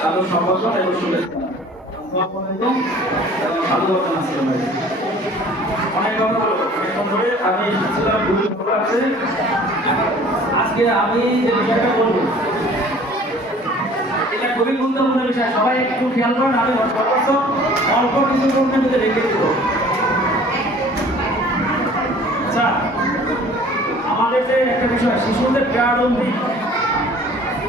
সাধু সম্ভাষণ এবং আজকে আমি যে বিষয়টা এটা খুবই গুরুত্বপূর্ণ বিষয়। সবাই একটু খেয়াল করেন, আমি অল্প কিছু মধ্যে রেখে দেবো আচ্ছা আমাদের যে একটা বিষয়, শিশুদের প্রারম্ভিক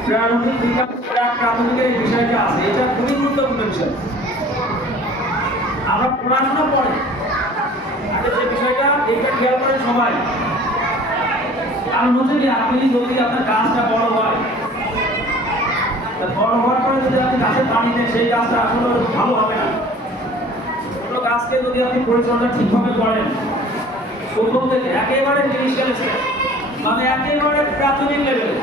প্রারম্ভিক বিকাশ প্রাক প্রাথমিকের এই বিষয়টা আছে, এটা খুবই গুরুত্বপূর্ণ বিষয়। আমরা পড়াশোনা পড়ে আগে যে বিষয়টা, এইটা খেয়াল করেন সবাই। হচ্ছে কি আপনি যদি আপনার গাছটা বড় হয় বড় হওয়ার পরে যদি আপনি গাছের পানি দেন, সেই গাছটা আসলে ভালো হবে না। ছোট গাছকে যদি আপনি পরিচর্যা ঠিকভাবে করেন প্রথম থেকে একেবারে ইনিশিয়াল মানে একেবারে প্রাথমিক লেভেলে,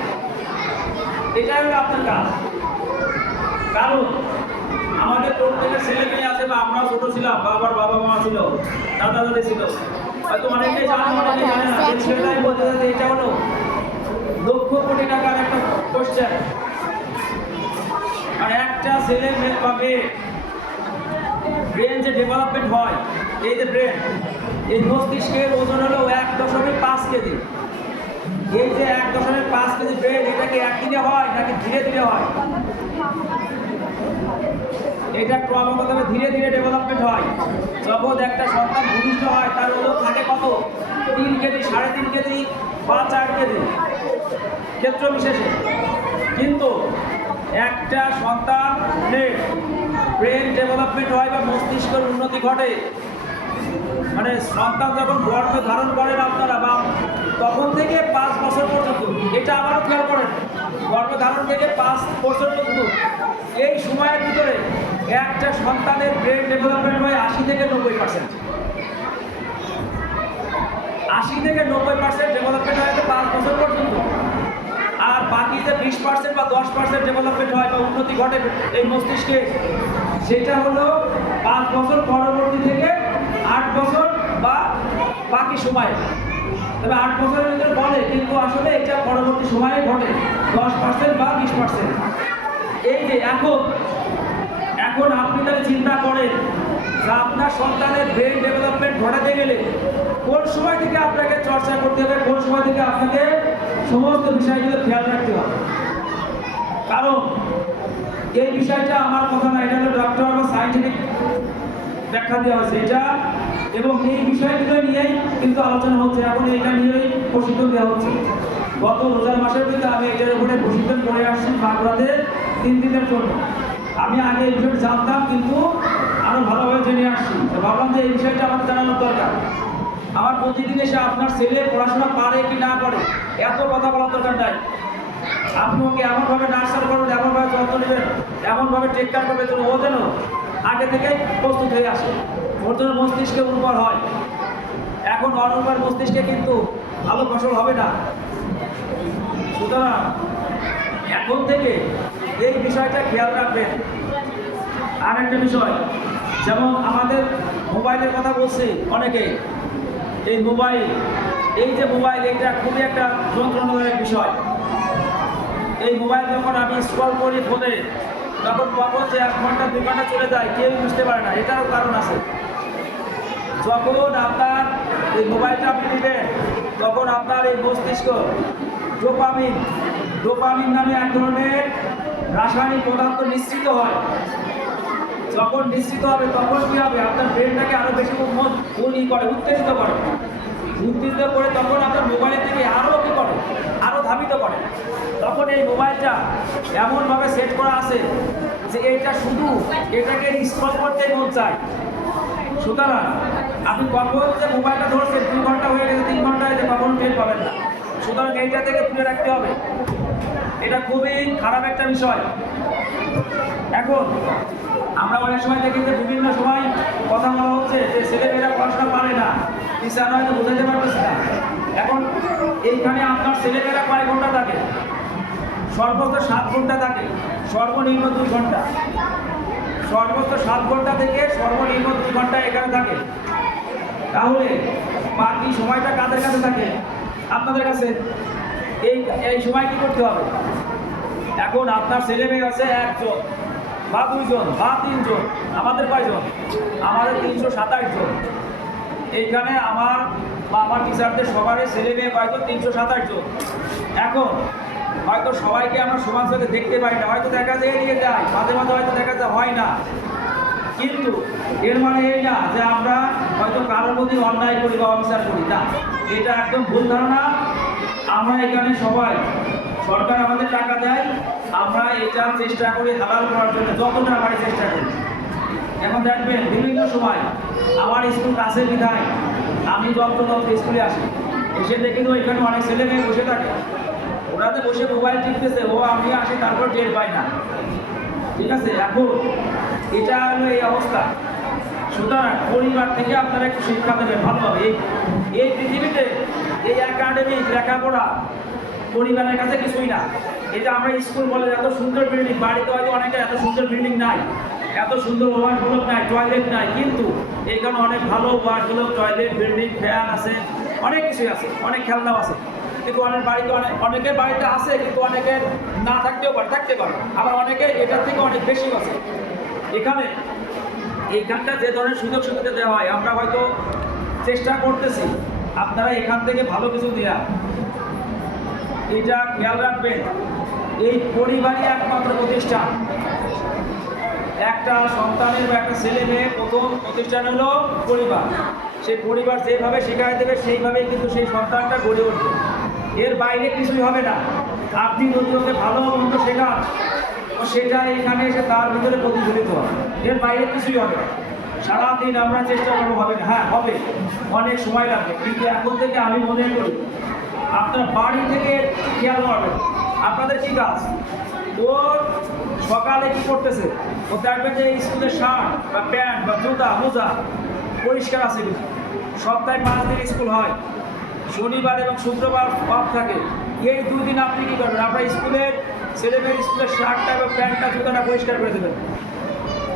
এটাই হলো আপনার কাজ। কারণ আমাদের প্রত্যেকের ছেলে মেয়ে আছে বা আমরাও ছোট ছিলাম বাবার বাবা মা ছিল, দাদা দাদি ছিল। হয়তো অনেকেই জানে অনেকেই জানে না ছেলেটাই বলতে চাইছে, এটা হলো লক্ষ কোটি টাকার একটা কোশ্চেন আর একটা ছেলে মেয়ে বা মেয়ে ব্রেন যে ডেভেলপমেন্ট হয়, এই যে ব্রেন এই মস্তিষ্কের ওজন হলো এক দশমিক পাঁচ কেজি। এই যে এক দশমিক পাঁচ কেজি ব্রেন এটা কি একদিনে হয় নাকি ধীরে ধীরে হয়? এটা ক্রমাগতভাবে ধীরে ধীরে ডেভেলপমেন্ট হয়। যখন একটা সন্তান ভূমিষ্ঠ হয়, তার ওজন থাকে কত? তিন কেজি, সাড়ে তিন কেজি বা চার কেজি। ক্ষেত্র বিশেষে। কিন্তু একটা সন্তানের ব্রেন ডেভেলপমেন্ট হয় বা মস্তিষ্কের উন্নতি ঘটে। মানে সন্তান যখন গর্ভ ধারণ করেন আপনারা বা তখন থেকে পাঁচ বছর পর্যন্ত, এটা আবারও খেয়াল করেন গর্ভ ধারণ থেকে পাঁচ বছর পর্যন্ত, এই সময়ের ভিতরে একটা সন্তানের ব্রেন ডেভেলপমেন্ট হয় আশি থেকে নব্বই পার্সেন্ট আশি থেকে নব্বই পার্সেন্ট ডেভেলপমেন্ট হয় পাঁচ বছর পর্যন্ত। আর বাকি যে বিশ পার্সেন্ট বা দশ পার্সেন্ট ডেভেলপমেন্ট হয় বা উন্নতি ঘটে এই মস্তিষ্কে, সেটা হলো পাঁচ বছর পরবর্তী থেকে আট বছর বা বাকি সময়। তবে আট বছরের ভিতরে বলে, কিন্তু আসলে এটা পরবর্তী সময়ে ঘটে। দশ পার্সেন্ট বা বিশ পার্সেন্ট এই যে এখন এখন আপনি তাহলে চিন্তা করেন যে আপনার সন্তানের ব্রেন ডেভেলপমেন্ট ঘটাতে গেলে কোন সময় থেকে আপনাকে চর্চা করতে হবে, কোন সময় থেকে আপনাকে সমস্ত বিষয়গুলো খেয়াল রাখতে হবে? কারণ এই বিষয়টা আমার কথা না, এটা হলো ডক্টর বা সাইন্টিফিক ব্যাখ্যা দেওয়া হয়েছে। এটা এবং এই বিষয়গুলো নিয়েই কিন্তু আলোচনা হচ্ছে, এখন এটা নিয়েই প্রশিক্ষণ দেওয়া হচ্ছে। গত রোজার মাসের ভিতরে আমি এটার উপরে প্রশিক্ষণ করে আসছি বাঁকুড়াতে তিন দিনের জন্য। আমি আগে এই বিষয়টা জানতাম, কিন্তু আরও ভালোভাবে জেনে আসছি। ভাবলাম যে এই বিষয়টা আমার জানানোর দরকার। আমার প্রতিদিন এসে আপনার ছেলে পড়াশোনা পারে কি না পারে, এত কথা বলার দরকার নাই। আপনি ওকে এমনভাবে নার্সার করবেন এমনভাবে যত্ন নেবেন, এমনভাবে টেক কেয়ার করবেন ও যেন আগে থেকে প্রস্তুত হয়ে আসে। ওর মস্তিষ্কে উর্বর হয়। এখন অনুর্বর মস্তিষ্কে কিন্তু ভালো ফসল হবে না। সুতরাং এখন থেকে এই বিষয়টা খেয়াল রাখবেন। আর একটা বিষয়, যেমন আমাদের মোবাইলের কথা বলছি অনেকে, এই মোবাইল, এই যে মোবাইল এটা খুবই একটা যন্ত্রণাদায়ক বিষয়। এই মোবাইল যখন আমি স্ক্রল করি ফোনে তখন কখন যে এক ঘণ্টা, দুই ঘণ্টা চলে যায় কেউ বুঝতে পারে না, এটারও কারণ আছে। যখন আপনার এই মোবাইলটা আপনি নেবেন তখন আপনার এই মস্তিষ্ক ডোপামিন ডোপামিন নামে এক ধরনের রাসায়নিক পদার্থ নিশ্চিত হয়। যখন নিশ্চিত হবে, তখন কি হবে? আপনার ব্রেনটাকে আরও বেশি উনি করে, উত্তেজিত করে। উত্তেজিত করে তখন আপনার মোবাইলের থেকে আরও আরও ধাবিত করে তখন এই মোবাইলটা এমনভাবে সেট করা আছে যে এটা শুধু এটাকে স্ক্রল করতে মন চায়। সুতরাং আপনি কখন যে মোবাইলটা ধরছেন, দুই ঘণ্টা হয়ে গেছে, তিন ঘণ্টা হয়েছে, কখন পাবেন না। সুতরাং এইটা থেকে দূরে রাখতে হবে। এটা খুবই খারাপ একটা বিষয়। এখন আমরা অনেক সময় দেখি যে বিভিন্ন সময় কথা বলা হচ্ছে যে ছেলেমেয়েরা পড়াশোনা পারে না, টিচার হয়তো বোঝাতে পারতেছে না। এখন এইখানে আপনার ছেলেমেয়েরা কয় ঘণ্টা থাকে। সর্বোচ্চ সাত ঘণ্টা থাকে, সর্বনিম্ন দুই ঘণ্টা। সর্বোচ্চ সাত ঘণ্টা থেকে সর্বনিম্ন দুই ঘণ্টা এখানে থাকে। তাহলে বাকি সময়টা কাদের কাছে থাকে? আপনাদের কাছে। এই এই সময় কি করতে হবে? এখন আপনার ছেলে মেয়ে আছে একজন, বা দুইজন, বা তিনজন, আমাদের কয়জন? আমাদের তিনশো সাতাশ জন। এইখানে আমার বা আমার টিচারদের সবারই ছেলে মেয়ে হয়তো তিনশো সাতাশ জন। এখন হয়তো সবাইকে আমরা সমান চোখে দেখতে পাই না, হয়তো দেখা যায় এড়িয়ে যায় মাঝে মাঝে হয়তো দেখা যায় হয় না। কিন্তু এর মানে এই না যে আমরা হয়তো কারোর প্রতি অন্যায় করি বা অবিচার করি, না। এটা একদম ভুল ধারণা। আমরা এখানে সবাই, সরকার আমাদের টাকা দেয়, আমরা এটা চেষ্টা করি হালাল করার জন্য, যতটা পারি চেষ্টা করি। এখন দেখবেন বিভিন্ন সময় আমার স্কুল কাছে বিধায় আমি যত যত স্কুলে আসি, এসে দেখি তো এখানে অনেক ছেলে মেয়ে বসে থাকে। ওরা তো বসে মোবাইল টিপতেছে, ও আমি আসি, তারপর টের পাই না। ঠিক আছে? এখন এটা হলো এই অবস্থা। সুতরাং পরিবার থেকে আপনারা একটু শিক্ষা দেবেন ভালোভাবে এই পৃথিবীতে এই একাডেমিক লেখাপড়া পরিবারের কাছে কিছুই না। এটা আমরা স্কুল বলে এত সুন্দর বিল্ডিং বাড়িতে হয়তো অনেকের এত সুন্দর বিল্ডিং নাই, এত সুন্দর ওয়ার্ডগুলো নাই টয়লেট নাই, কিন্তু এখানে অনেক ভালো ওয়ার্ডগুলো টয়লেট বিল্ডিং ফ্যান আছে, অনেক কিছুই আছে, অনেক খেলনাও আছে। কিন্তু অনেক বাড়িতে অনেক অনেকের বাড়িতে আছে, কিন্তু অনেকের না থাকতেও পারে, থাকতে পারে। আবার অনেকে এটার থেকে অনেক বেশি আছে। এখানে এইখানটা যে ধরনের সুযোগ সুবিধা দেওয়া হয়, আমরা হয়তো চেষ্টা করতেছি। আপনারা এখান থেকে ভালো কিছু দেওয়া এটা খেয়াল রাখবেন, এই পরিবারই একমাত্র প্রতিষ্ঠান। একটা সন্তানের বা একটা ছেলে মেয়ে প্রথম প্রতিষ্ঠান হলো পরিবার। সেই পরিবার যেভাবে শেখায় দেবে, সেইভাবেই কিন্তু সেই সন্তানটা গড়ে উঠবে। এর বাইরে কিছুই হবে না। আপনি যদি ওকে ভালো মন্দ শেখান ও সেটা এখানে এসে তার ভিতরে প্রতিফলিত হবে। এর বাইরে কিছুই হবে না। সারাদিন আমরা চেষ্টা করব, হবে না? হ্যাঁ হবে। অনেক সময় লাগবে। কিন্তু এখন থেকে আমি মনে করি, আপনার বাড়ি থেকে খেয়াল করবেন, আপনাদের কি কাজ? ওর সকালে কি করতেছে? ও দেখবে যে স্কুলের শার্ট বা প্যান্ট বা জুতা, মোজা পরিষ্কার আছে সপ্তাহে পাঁচ দিন স্কুল হয়। শনিবার এবং শুক্রবার অফ থাকে। এই দুই দিন আপনি কী করবেন? আপনার স্কুলের ছেলেমেয়ের স্কুলের শার্টটা এবং প্যান্টটা, জুতোটা পরিষ্কার করে দেবেন।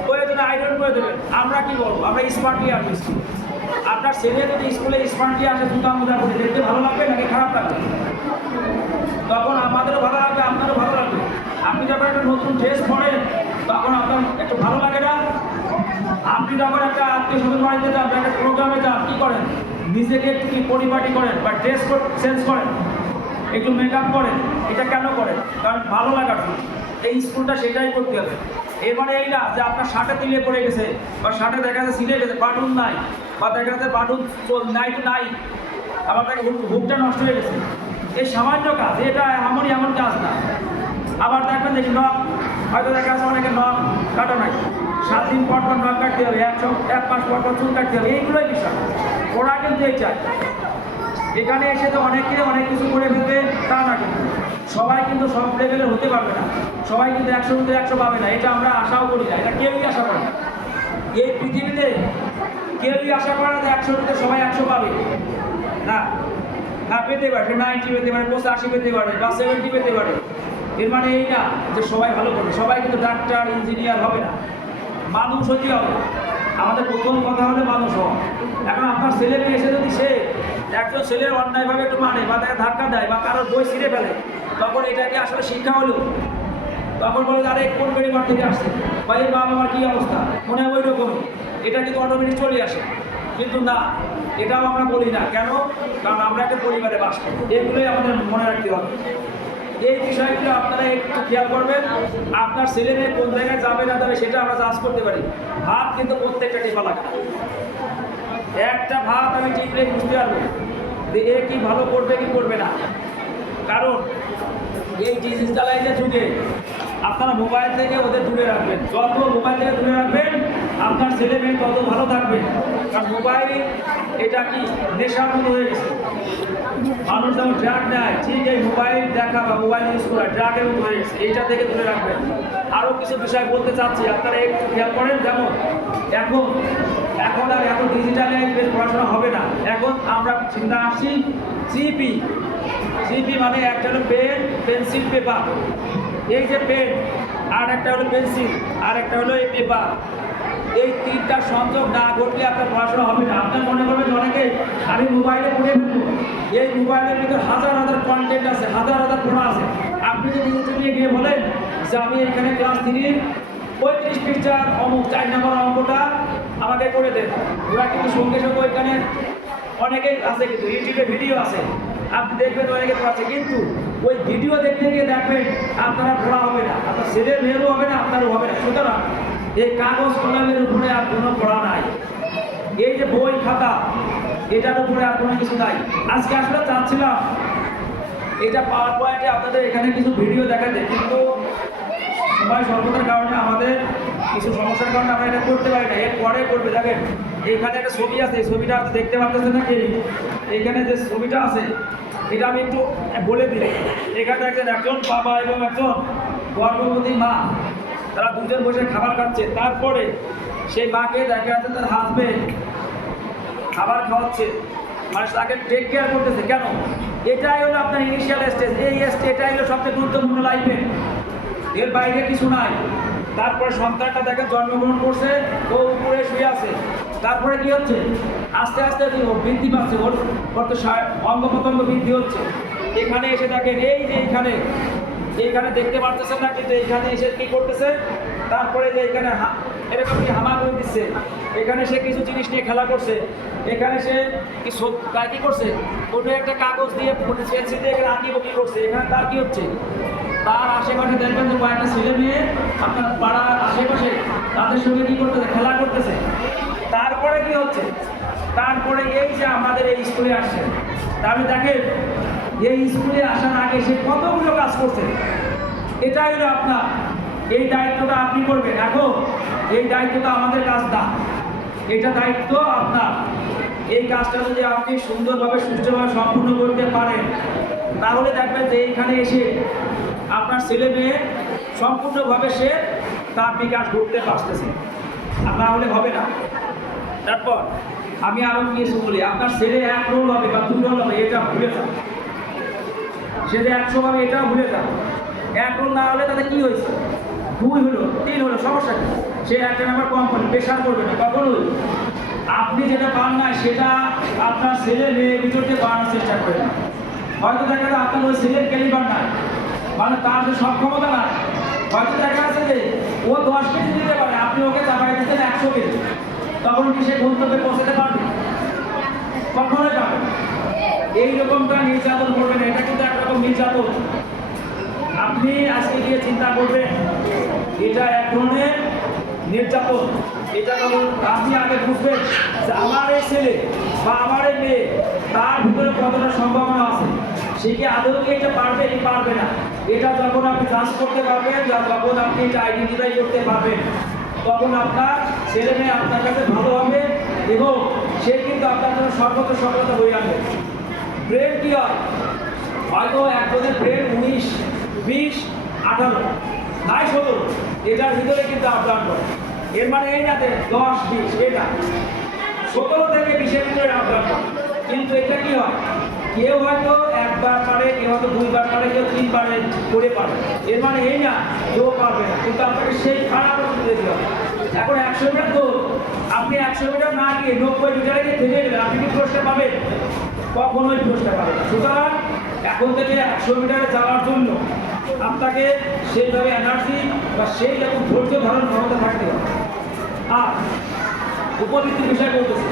প্রয়োজনে আয়রন করে দেবেন, আমরা কি বলব? আমরা স্মার্টলি আসব স্কুল। আপনার ছেলে যদি স্কুলে স্মার্টলি আসে জুতা মোজা করে দেখতে ভালো লাগবে নাকি খারাপ লাগবে? তখন আমাদেরও ভালো লাগবে, আপনারও ভালো লাগবে। আপনি যখন একটা নতুন ড্রেস পরেন, তখন আপনার একটু ভালো লাগে না? আপনি যখন একটা আত্মীয় স্বজন বাড়িতে যান, একটা প্রোগ্রামে যান, কী করেন? নিজেকে একটু পরিপাটি করেন বা ড্রেস চেঞ্জ করেন, একটু মেকআপ করেন, এটা কেন করেন? কারণ ভালো লাগার জন্য। এই স্কুলটা সেটাই করতে হবে। মানে এই না যে আপনার শার্টে তিলে পড়ে গেছে, বা শার্টে দেখা যাচ্ছে ছিঁড়ে গেছে বাটুন নাই, বা দেখা যাচ্ছে বাটুন নাই নাই, আবার তাকে হুকটা নষ্ট হয়ে গেছে। এই সামান্য কাজ, এটা এমনই এমন কাজ না। আবার দেখবেন দেখি নখ হয়তো দেখা যাচ্ছে অনেকে নখ কাটা নাই। সাত দিন পর পর নখ কাটতে হবে, এক এক মাস পর পর চুল কাটতে হবে, এইগুলোই বিষয়। ওরা কিন্তু এই চায়। এখানে এসে তো অনেকে অনেক কিছু করে ফেলবে, তা না কিন্তু। সবাই কিন্তু সব লেভেলের হতে পারবে না। সবাই কিন্তু একশো মধ্যে একশো পাবে না। এটা আমরা আশাও করি না। এটা কেউই আশা করে না। এই পৃথিবীতে কেউই আশা করে না যে একশো মধ্যে সবাই একশো পাবে। না। হ্যাঁ পেতে পারে। নাইনটি পেতে পারে পঁচাশি পেতে পারে বা সেভেন্টি পেতে পারে। এর মানে এই না যে সবাই ভালো করবে সবাই কিন্তু ডাক্তার ইঞ্জিনিয়ার হবে না। মানুষ হতে হবে? আমাদের প্রথম কথা হলে মানুষ হওয়া। এখন আপনার ছেলে মেয়ে এসে যদি সে একজন ছেলের অন্যায়ভাবে একটু মানে বা তাকে ধাক্কা দেয় বা কারোর বই ছিঁড়ে ফেলে, তখন এটা কি আসলে শিক্ষা হলো? তখন বলে আরে, কোন পরিবার থেকে আসছে? বা, এই বাবা মার কী অবস্থা? মনে হয় ওই রকমই এটা কিন্তু অটোমেটিক চলে আসে। কিন্তু না, এটাও আমরা বলি না। কেন? কারণ আমরা একটা পরিবারে বাস করি। এগুলোই আমাদের মনে রাখতে হবে। এই বিষয়গুলো আপনারা একটু খেয়াল করবেন, আপনার ছেলে মেয়ে কোন জায়গায় যাবে না যাবে সেটা আমরা চাষ করতে পারি। ভাত কিন্তু প্রত্যেকটা টিপা লাগে একটা ভাত আমি টিপলে বুঝতে পারব যে এ কি ভালো করবে কি করবে না। কারণ এই ডিজিটালাইজের যুগে আপনারা মোবাইল থেকে ওদের দূরে রাখবেন। যত মোবাইল থেকে দূরে রাখবেন আপনার ছেলে মেয়ে তত ভালো থাকবে? কারণ মোবাইল এটা কি নেশার মতো হয়ে গেছে? মানুষ যেমন ড্রাগ নেয়, ঠিক এই মোবাইল দেখা বা মোবাইল ইউজ করা ড্রাগের মতো হয়ে গেছে। এইটা থেকে দূরে রাখবেন। আরও কিছু বিষয় বলতে চাচ্ছি, আপনারা একটু খেয়াল করেন যেমন, এখন এখন আর এত ডিজিটালাইজ পড়াশোনা হবে না। এখন আমরা চিন্তা আসছি সিপি সিপি মানে একটা হলো পেন পেন্সিল পেপার এই যে পেন আর একটা হলো পেন্সিল আর একটা হলো এই পেপার এই তিনটা সংযোগ না ঘটলে আপনার পড়াশোনা হবে না। আপনার মনে করবেন অনেকে আমি মোবাইলে পড়ে ফেলব এই মোবাইলের ভিতরে হাজার হাজার কন্টেন্ট আছে, হাজার হাজার পড়া আছে। আপনি যদি ইউটিউবে গিয়ে বলেন যে আমি এখানে ক্লাস থ্রির পঁয়ত্রিশ পৃষ্ঠার অমুক চার নম্বর অঙ্কটা আমাকে করে দেন। ওরা কিন্তু সঙ্গে সঙ্গে ওইখানে অনেকেই আছে কিন্তু ইউটিউবে ভিডিও আছে। আপনি দেখবেন অনেকে আছে কিন্তু ওই ভিডিও দেখতে গিয়ে দেখবেন আপনারা পড়া হবে না। আপনার ছেলে মেয়েরও হবে না, আপনারও হবে না। সুতরাং এই কাগজ কলমের উপরে আর কোনো পড়া নাই। এই যে বই খাতা, এটার উপরে আর কোনো কিছু নাই। আজকে আসলে চাচ্ছিলাম, এটা পাওয়ার পয়েন্টে আপনাদের এখানে কিছু ভিডিও দেখাতে, কিন্তু সময় স্বল্পতার কারণে আমাদের কিছু সমস্যার কারণে আমরা এটা করতে পারি না। এর পরে করবে, দেখেন, এখানে একটা ছবি আছে, এই ছবিটা দেখতে পাচ্ছেন না কি এইখানে যে ছবিটা আছে, এটা আমি একটু বলে দিই। এখানে একজন একজন বাবা এবং একজন গর্ভবতী মা। তারা দুজন বসে খাবার খাচ্ছে। তারপরে সেই মাকে দেখা যাচ্ছে তার হাজবেন্ড খাবার খাওয়াচ্ছে। মানে তাকে টেক কেয়ার করতেছে। কেন? এটাই হলো আপনার ইনিশিয়াল স্টেজ এই স্টেজ এটাই হলো সবচেয়ে গুরুত্বপূর্ণ লাইফে এর বাইরে কিছু নাই। তারপরে সন্তানটা দেখে জন্মগ্রহণ করছে, ও উপরে শুয়ে আছে। তারপরে কি হচ্ছে? আস্তে আস্তে বৃদ্ধি পাচ্ছে। ওর অঙ্গ প্রত্যঙ্গ বৃদ্ধি হচ্ছে। এখানে এসে দেখেন, এই যে এইখানে এইখানে দেখতে পারতেছেন না, কিন্তু এইখানে এসে কি করতেছে? তারপরে যে এখানে এরকম কি হামা করে দিচ্ছে? এখানে সে কিছু জিনিস নিয়ে খেলা করছে। এখানে সে কি কি করছে? ওটা একটা কাগজ দিয়ে পেন্সিল দিয়ে এখানে আঁকি বকি করছে। এখানে তার কি হচ্ছে? তার আশেপাশে দেখবেন যে কয়েকটা ছেলে মেয়ে আপনার পাড়ার আশেপাশে তাদের সঙ্গে কি করতেছে? খেলা করতেছে। তারপরে কি হচ্ছে? তারপরে এই যে আমাদের এই স্কুলে আসছে। তাহলে দেখেন এই স্কুলে আসার আগে সে কতগুলো কাজ করছে? এটাই হলো আপনার। এই দায়িত্বটা আপনি করবেন। এখন এই দায়িত্বটা আমাদের কাজ না। এটা দায়িত্ব আপনার। এই কাজটা যদি আপনি সুন্দরভাবে, সুষ্ঠুভাবে সম্পূর্ণ করতে পারেন, তাহলে দেখবেন যে এইখানে এসে আপনার ছেলে মেয়ে সম্পূর্ণভাবে সে তার বিকাশ ঘটতে পারতেছে। আর না হলে হবে না। তারপর আমি আরও কিছু বলি। আপনার ছেলে এক রোল হবে বা দু রোল হবে, এটা ভুলে যান। সে যে একশো হবে এটাও ভুলে যান এক রোল না হলে তাতে কি হয়েছে? দুই হলো, তিন হলো, সমস্যা কি? সে একটা নাম্বার কম করে, প্রেশার করবে না, কখনোই। আপনি যেটা পান না, সেটা আপনার ছেলে মেয়ে ভিতরতে বাড়ানোর চেষ্টা করে না। হয়তো দেখা যায় আপনার ওই ছেলের ক্যালিবার নাই মানে তার যে সক্ষমতা নাই। হয়তো দেখা যাচ্ছে যে ও দশ কেজি দিতে পারে, আপনি ওকে চাপাই দিচ্ছেন একশো কেজি। তখন কি সে গন্তব্যে পৌঁছাতে পারবে? কখনোই পারবে এইরকমটা নির্যাতন করবেন, এটা কিন্তু একরকম নির্যাতন। আপনি আজকে গিয়ে চিন্তা করবেন, এটা এক ধরনের নির্যাতন। এটা যখন আপনি আগে বুঝবেন যে আমার এই ছেলে বা আমার এই মেয়ে, তার ভিতরে কতটা সম্ভাবনা আছে? সে কি আদৌ কি এটা পারবে কি পারবে না? এটা যখন আপনি চাষ করতে পারবেন যা যখন আপনি এটা আইডেন্টিফাই করতে পারবেন, তখন আপনার ছেলে মেয়ে আপনার কাছে ভালো হবে এবং সে কিন্তু আপনার জন্য সর্বত সফলতা বই আনবে। ব্রেন কি হয়? হয়তো একজনের ব্রেন উনিশ, বিশ, আঠারো। নাই সতেরো এটার ভিতরে কিন্তু আপডাউন করে এর মানে এই না যে দশ, বিশ, এটা। সতেরো থেকে বিশের ভিতরে আপডাউন করে কিন্তু এটা কি হয়? কেউ হয়তো একবার পারে, কেউ হয়তো দুইবার পারে, কেউ তিনবারে করে পারে। এর মানে এই না কেউ পারবে না। কিন্তু আপনাকে সেই খারাপ দিতে হবে। এখন একশো মিটার তো আপনি একশো মিটার না গিয়ে নব্বই মিটারে গিয়ে থেমে গেলেন, আপনি কি পোস্টটা পাবেন? কখনোই পোস্টটা পাবেন সুতরাং এখন থেকে একশো মিটারে যাওয়ার জন্য আপনাকে সেইভাবে এনার্জি বা সেই রকম ধৈর্য ধারণ ক্ষমতা থাকতে হবে। আর উপযুক্ত বিষয় বলতেছি।